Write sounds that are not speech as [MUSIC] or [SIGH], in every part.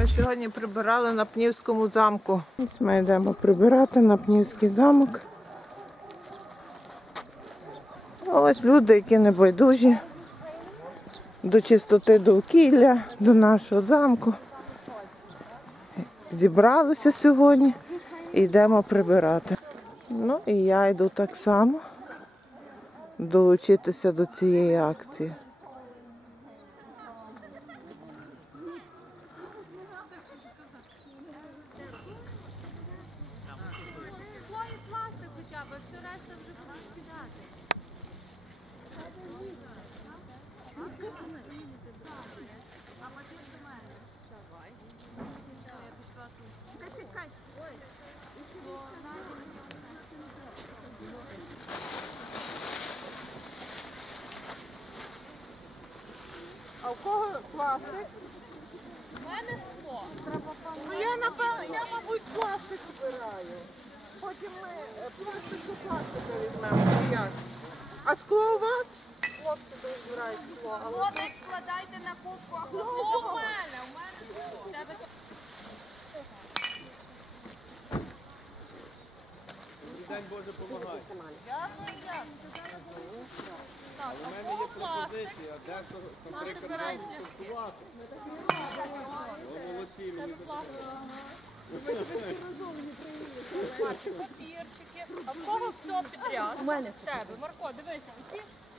Ми сьогодні прибирали на Пнівському замку. Ми йдемо прибирати на Пнівський замок. Ось люди, які не байдужі до чистоти довкілля, до нашого замку. Зібралися сьогодні і йдемо прибирати. Ну і я йду так само долучитися до цієї акції. Скло і пластик хоча б, все решта вже будуть скидати. А в кого пластик? У мене скло. Ну я напевно, я мабуть пластик збираю. Потім ми пластик до пластика візьмемо. чи як? А скло у вас? Хлопці тут збирають скло. Але Скло десь складайте на кубку, а хлопці що у мене? У мене тебе день, Боже, помагай. дякую, дякую. Але в мене є пропозиція, дехто, наприклад, мав сортувати. О, молодці, мені папірчики. А в кого все підряд? У мене. Тебе. Марко, дивися,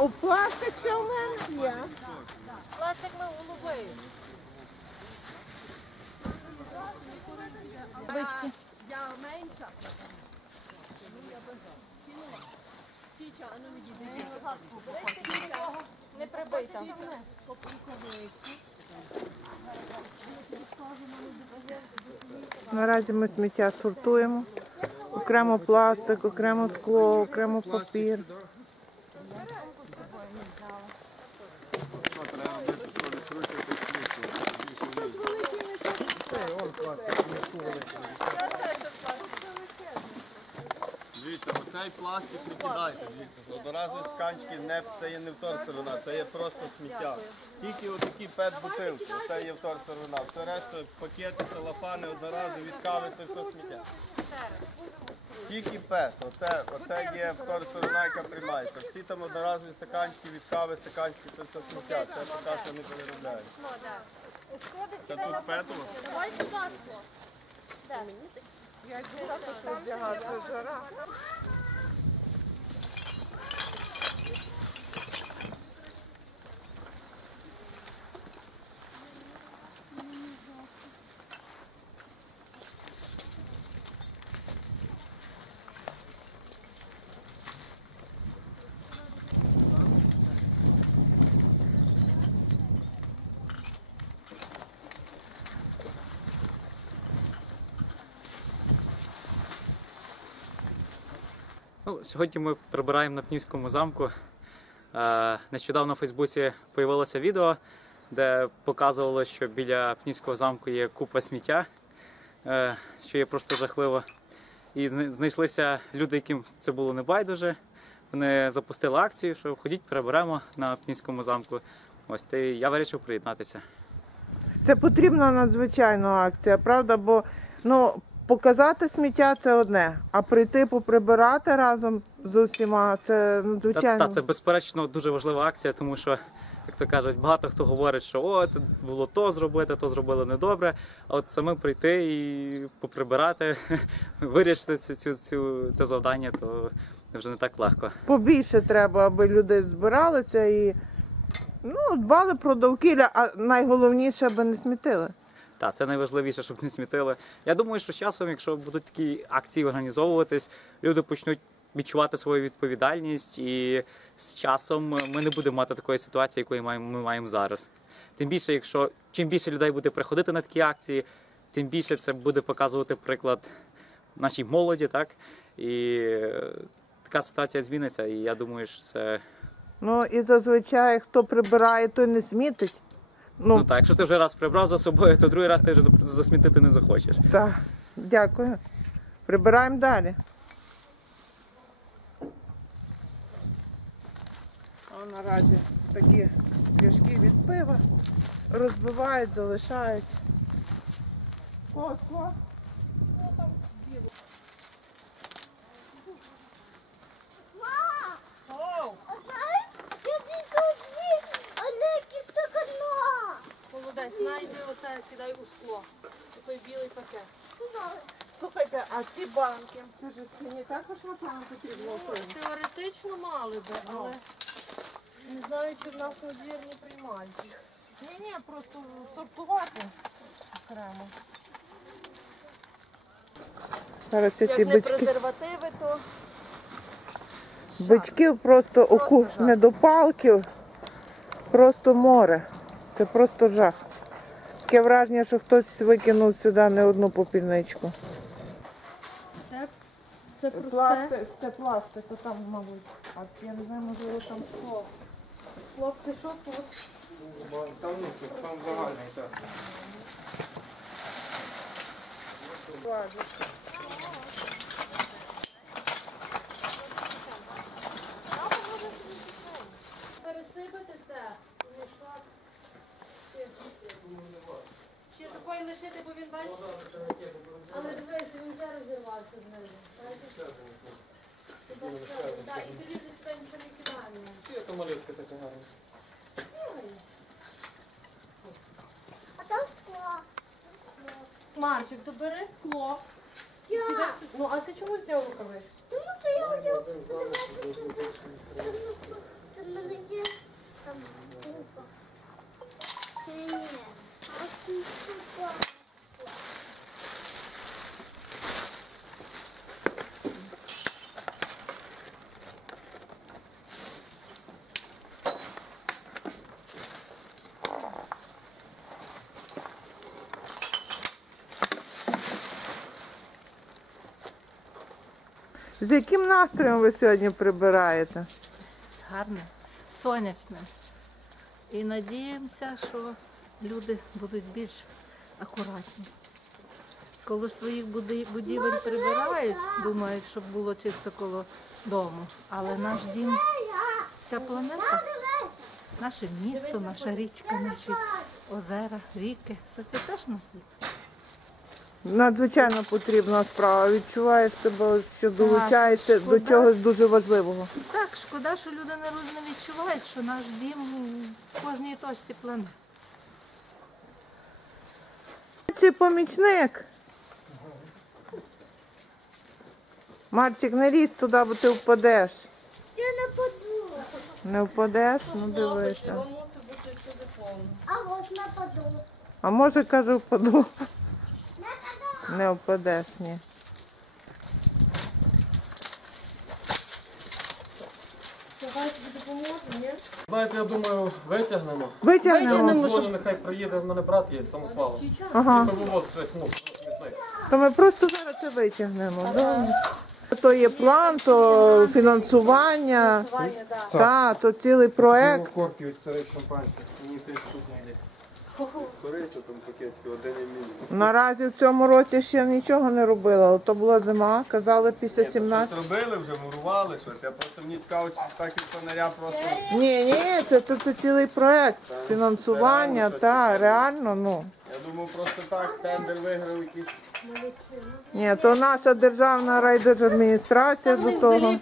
У пластик ще у мене є. Пластик ми головою. Не прибий. Наразі ми сміття сортуємо. Окремо пластик, окремо скло, окремо папір. Дивіться, оцей пластик не кидайте, дивіться. Одноразові стаканчики не, це є не вторсировина, це є просто сміття. Тільки отакі пет-бутилки, це є вторсировина. Все решта пакети, салафани, одноразові від кави, це все сміття. Тільки пет, оце, оце є вторсировина, яка приймається. Всі там одноразові стаканчики від кави, стаканчики, це все сміття. Це поки що не переробляють. Це тут петово. Давай сюди. Де? Я чула, що вдягати жара. Сьогодні ми прибираємо на Пнівському замку. Е, Нещодавно в Фейсбуці з'явилося відео, де показувало, що біля Пнівського замку є купа сміття, е, що є просто жахливо. І знайшлися люди, яким це було не байдуже. Вони запустили акцію, що ходіть, приберемо на Пнівському замку. Ось та я вирішив приєднатися. Це потрібна надзвичайно акція, правда? Бо ну, показати сміття це одне, а прийти поприбирати разом з усіма це Та, надзвичайно. та, це безперечно дуже важлива акція, тому що, як то кажуть, багато хто говорить, що о, було то зробити, то зробили недобре. А от самим прийти і поприбирати, [LAUGHS] вирішити цю, цю, цю, це завдання, то вже не так легко. Побільше треба, аби люди збиралися і Ну, дбали про довкілля, а найголовніше, аби не смітили. Так, це найважливіше, щоб не смітили. Я думаю, що з часом, якщо будуть такі акції організовуватись, люди почнуть відчувати свою відповідальність, і з часом ми не будемо мати такої ситуації, якої ми маємо зараз. Тим більше, якщо чим більше людей буде приходити на такі акції, тим більше це буде показувати приклад нашій молоді, так? І е, така ситуація зміниться, і я думаю, що це Ну і зазвичай, хто прибирає, той не смітить. Ну, Ну, так. Якщо ти вже раз прибрав за собою, то другий раз ти вже засмітити не захочеш. так. Дякую. Прибираємо далі. А наразі такі пляшки від пива розбивають, залишають. О, скло. Мама, Оу, а знаєш, я зійшов дві Олеки стакана. молодець, знайди оце, кидай у скло. Такий білий пакет. Слухайте, а ці банки, це ж сині також напевно потрібно. Ну, теоретично мали би, але не знаю, чи в нашому двір не приймають їх. Ні, ні, просто сортувати окремо. Зараз ці Як не бички. презервативи, то Бичків просто оку жах. не до палків, просто море. Це просто жах. Таке враження, що хтось викинув сюди не одну попільничку. Це, просте. Пластик, це пластик, то там, мабуть. А я не знаю, можливо там скло. Хлопці, що тут? Там, ну, там загальний, так. Пересипати це. Ще такої лишити, бо він бачить. Але дивись, він вже розірвався знизу. Так, і тоді вже це нічого не кидаємо. Це малюнка така гарна. А там скло. Марчик, то бери скло. Я. Ну, а ти чому зняв рукавичку? Тому що я хотів подивитися. Там мене є там купа. Чи ні? З яким настроєм ви сьогодні прибираєте? гарне, сонячне. І надіємося, що люди будуть більш акуратні. Коли своїх будівель прибирають, думають, щоб було чисто коло дому. Але наш дім, вся планета, наше місто, наша річка, наші озера, ріки, все це теж наш дім. Надзвичайно потрібна справа. Відчуваєш себе, що долучаєшся до чогось дуже важливого. Так, шкода, що люди не відчувають, що наш дім в кожній точці планети. Чи помічник? Марчик, не лізь туди, бо ти впадеш. Я не подумала. Не впадеш? Ну дивися. Мусить бути всюди повно. А ось не подумала. А може, кажу, впаду. Не впадеш, ні. Давай тобі допоможу, ні? Знаєте, я думаю, витягнемо. Витягнемо. Дзвоню, нехай приїде, в мене брат є, Самослав. Ага. Це щось мусить смітник. То ми просто зараз це витягнемо. Добре. То є план, то фінансування. Так, то цілий проект. Корки від цієї шампанської. Мені теж тут не йде. Корися там пакетки, один і мінімум. Наразі в цьому році ще нічого не робила. То була зима, казали після Щось 17. робили вже, мурували щось. Я просто мені цікаво, чи так і фонаря просто. Ні, ні, це, це, це цілий проект. Фінансування, реально щось так, таке. реально, ну. Я думав, просто так тендер виграв якийсь. Ні, то наша державна райдержадміністрація до того.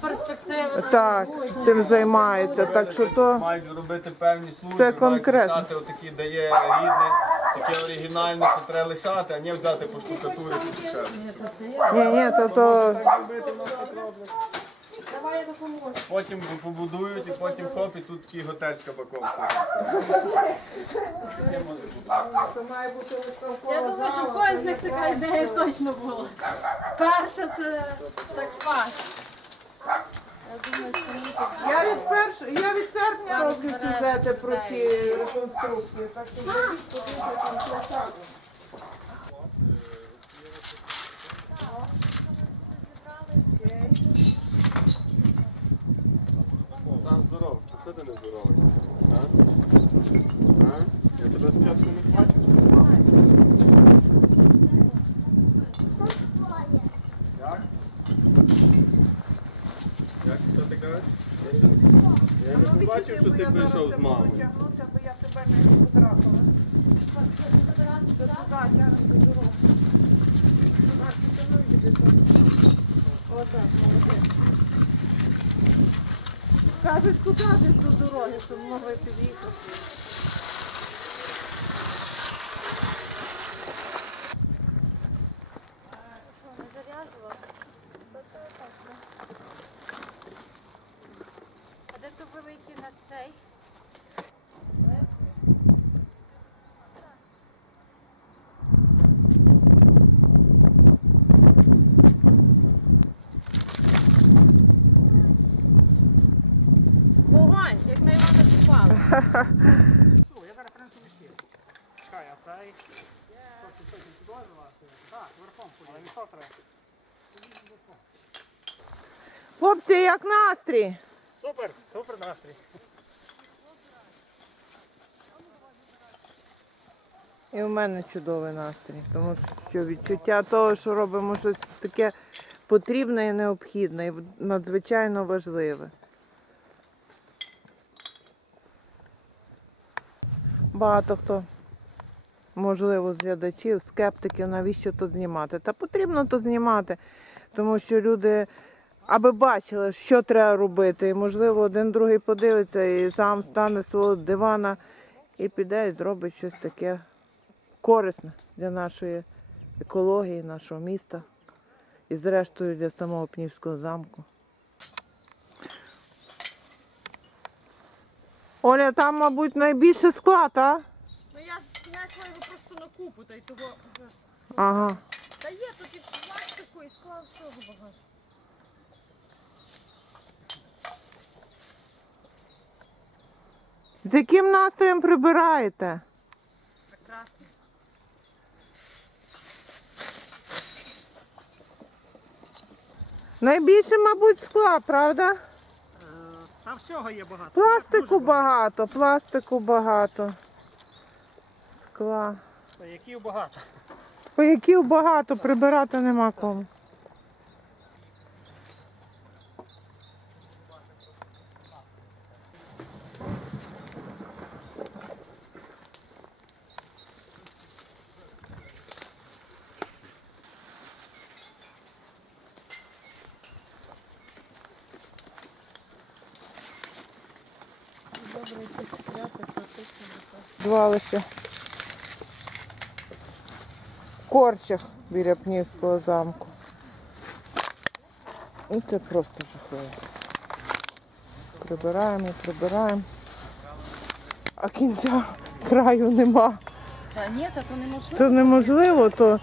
Так, тим займається. Так що то Мають зробити певні служби, Це мають конкретно. лишати отакі, де є рідне, таке оригінальне, це треба лишати, а не взяти по штукатурі. ні, ні, то то Давай допоможу. Потім побудують і потім хоп, і тут такий готельська паковка. Це має бути Я думаю, що в зала. когось з них така ідея точно була. Перша це так факт. Я думаю, що мені Я від перш... я від серпня роблю сюжети про ті реконструкції. Так що що ти не здоровий? А? А? Я тебе спочатку не бачив. Як? Як що ти кажеш? Я щас- Я не бачив, що ти прийшов з мамою. Бо я тебе не потрапила. Так, я розберу. Так, тягну їди. Отак, молодець. Кажуть, куди ти до дороги, щоб могли під'їхати. А де то великий на цей? О, Вань, як на Івана Купала. Я зараз принесу мішки. Чекай, а цей? Трохи той підозрювати. Так, верхом поїде. Але мішок треба. Хлопці, як настрій? Супер, супер настрій. І в мене чудовий настрій, тому що відчуття того, що робимо щось таке потрібне і необхідне, і надзвичайно важливе. Багато хто, можливо, з глядачів, скептиків, навіщо то знімати. Та потрібно то знімати, тому що люди, аби бачили, що треба робити. І, можливо, один другий подивиться і сам стане свого дивана і піде і зробить щось таке корисне для нашої екології, нашого міста і зрештою для самого Пнівського замку. Оля, там, мабуть, найбільше склад, а? Ну я знесла його просто на купу, та й того. Ага. Та є тут і пластику, і скла всього багато. З яким настроєм прибираєте? Прекрасно. Найбільше, мабуть, скла, правда? Там всього є багато. Пластику багато, пластику багато. Скла. Яків багато. Пояків багато, прибирати нема кому. Звалище. В Корчах біля Пнівського замку. І це просто жахливо. Прибираємо, і прибираємо. А кінця краю нема. Та ні, та то неможливо. Це неможливо, то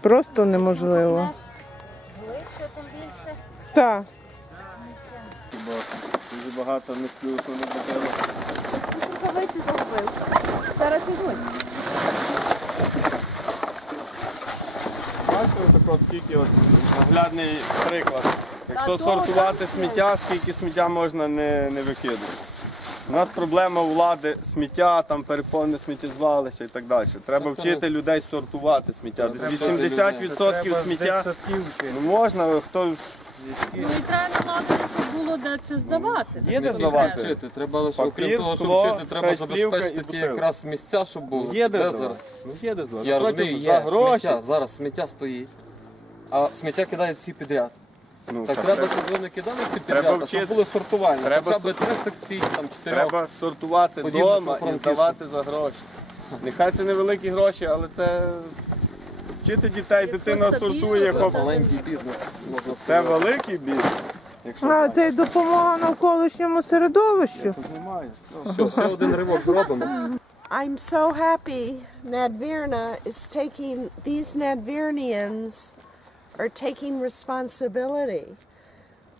просто неможливо. Глибше, тим більше. Так. Дуже багато не сплюсу не буде. Рукавиці загубив. Зараз. Бачите, тако, скільки от наглядний приклад. Якщо то, сортувати сміття, скільки сміття можна не, не викидувати. У нас проблема у влади сміття, там переповне сміттєзвалища і так далі. Треба вчити людей сортувати сміття. Десь 80% сміття ну, можна, хто Центральна надо було де це здавати. є де здавати. вчити, треба лише Папір, окрім того, скло, вчити, треба і забезпечити ті бутилка. якраз місця, щоб було. Є де Де здавати. зараз? Є де здавати. Я розумію, за є гроші. сміття. Зараз сміття стоїть. А сміття кидають всі підряд. Ну, Так так, треба, щоб вони кидали всі підряд, а вчити. щоб були сортувальні. Треба Хоча б три секції, там чотирьох. треба сортувати Подібно, що вдома і Франківську. здавати за гроші. Нехай це невеликі гроші, але це вчити дітей, дитина сортує. Це хоп. маленький бізнес, можна Це сказати. великий бізнес. Якщо А це й допомога навколишньому середовищу. знімає. Все, ще один ривок зробимо. I'm so happy Nadvirna is taking, these Nadvirnians are taking responsibility.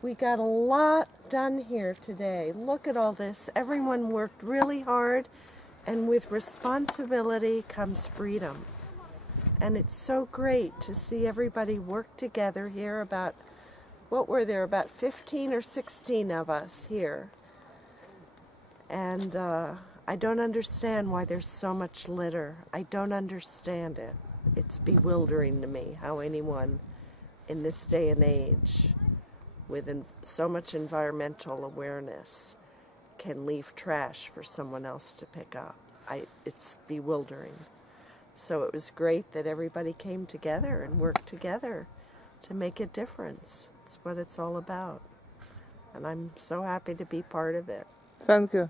We got a lot done here today. Look at all this. Everyone worked really hard, and with responsibility comes freedom. And it's so great to see everybody work together here. About what were there? About 15 or 16 of us here. And uh, I don't understand why there's so much litter. I don't understand it. It's bewildering to me how anyone in this day and age with so much environmental awareness can leave trash for someone else to pick up. I, it's bewildering. So it was great that everybody came together and worked together to make a difference. It's what it's all about. And I'm so happy to be part of it. Thank you.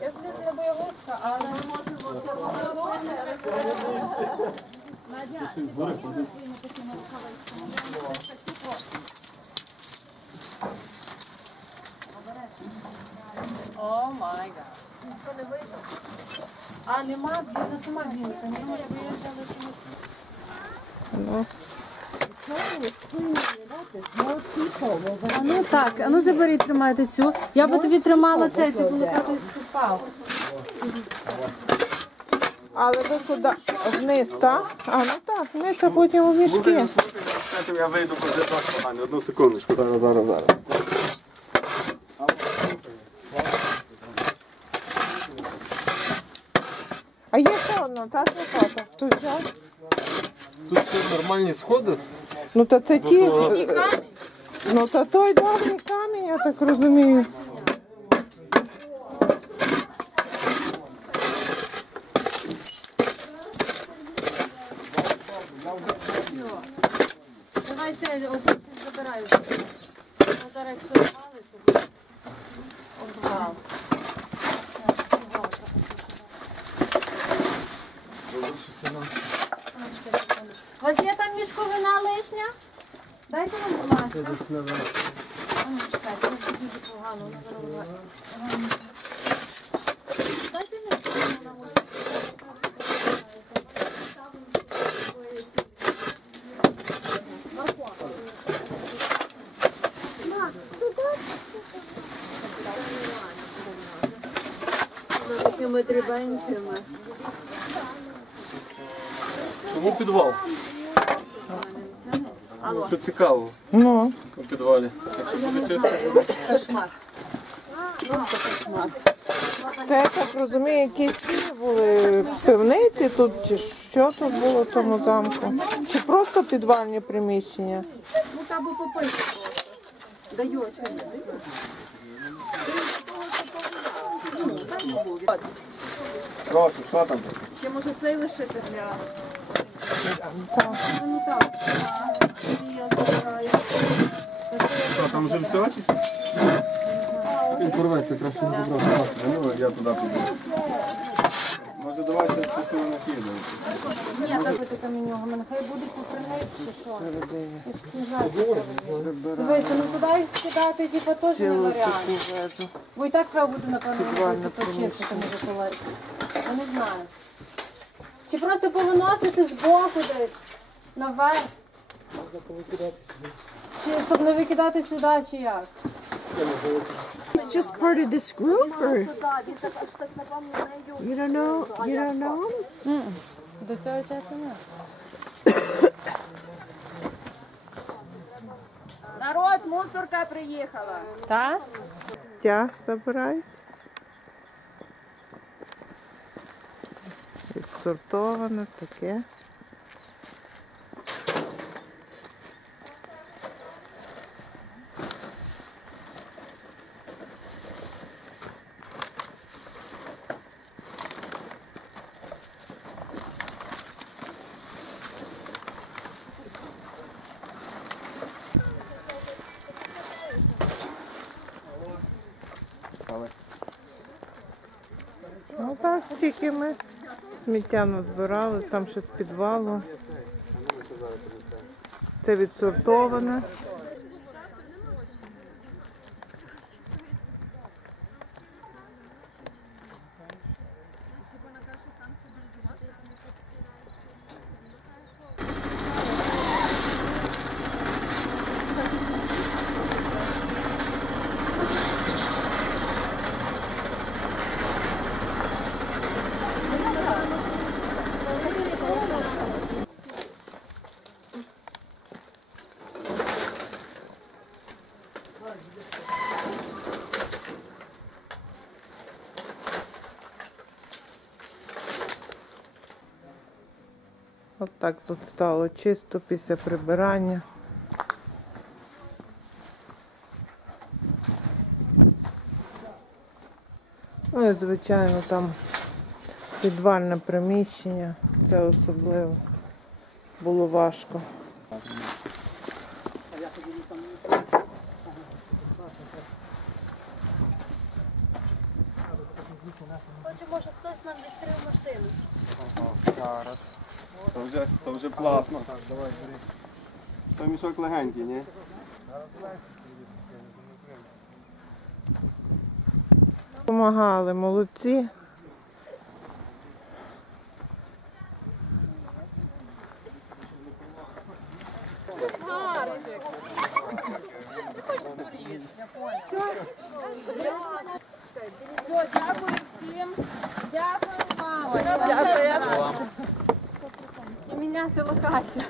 Я злізла боягузка, але не можу. О май гад. А нема, в нас нема віника, ні, може би її взяли чимось. Ну. А ну так, а ну забери, тримайте цю. Я би тобі тримала цей, ти коли ти сипав. Але ви куди? Вниз, так? А ну так, вниз, а потім у мішки. Я вийду, бо вже так погано. Одну секундочку, зараз, зараз, зараз. А є ще одна, так, лопата? Хтось? Тут ще нормальні сходи. Ну та це ті. того- е, Ну та той давній камінь, я так розумію. Давай це, оце нам, будь ласка. А ну, чекайте, це дуже погано. воно заливає. Ага. Дайте мені нам ось. Такими дрібенькими. Чому підвал? Що цікаво Ну. у підвалі. Якщо буде чисто, буде. Це я так розумію, якісь ці були пивниці тут, чи що тут було в тому замку? Чи просто підвальні приміщення? Ну, там би попити. Даю, ні. Прошу, що там? Ще може цей лишити для... Що, там вже все? Він порветься, краще не забрати. Ну, я туди піду. Може, давайте спустимо накидаємо. Ні, забити камінюгами. Нехай буде покринити чи що. Я ж не знаю. Дивіться, ну туди їх скидати, типу, теж не варіант. Бо і так треба буде, напевно, робити почистити, може поварити. Я не знаю. Чи просто повиносити з боку десь наверх? Чи щоб не викидати сюди, чи як? It's just part of this group, or you don't know? You don't know him? До цього часу ні. Народ, мусорка приїхала. Так? Тя забирають. Відсортоване таке. Ну так, тільки ми сміття назбирали, там ще з підвалу. Це відсортоване. От так тут стало чисто після прибирання. Ну і звичайно там підвальне приміщення. Це особливо було важко. Хоче, може, хтось нам відкриє машину. Зараз. То вже, то вже платно. Так, давай, бери. Мішок легенький, ні? Помагали, молодці. Все, дякую всім. Дякую вам. Дякую. І міняти локацію.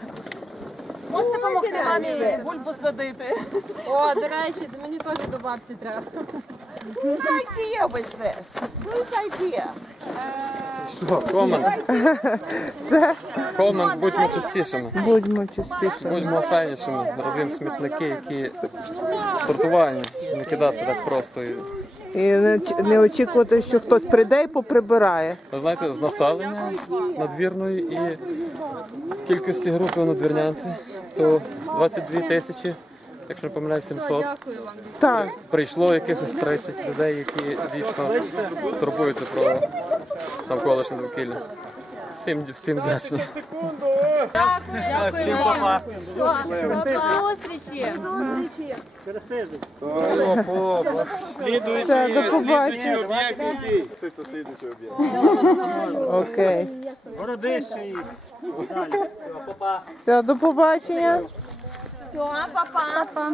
Можете допомогти мамі бульбу садити? О, до речі, мені теж до бабці треба. Whose idea was this? Whose idea? Що, комент? Це Комент, будьмо частішими. будьмо частіше. Будьмо файнішими, робимо смітники, які сортувальні, щоб не кидати так просто. І, І не, ч- не очікувати, що хтось прийде і поприбирає. ви знаєте, з населення надвірної і кількості групи у надвірнянці, то 22 тисячі, якщо не помиляюсь, 700. Так. Прийшло якихось 30 людей, які дійсно турбуються про навколишнє довкілля. Всім, всім вдячні. Всім па-па. До зустрічі. Все, до побачення. Ти це слідуючий об'єкт. Окей. Городище і далі. Все, до побачення. Все, па-па.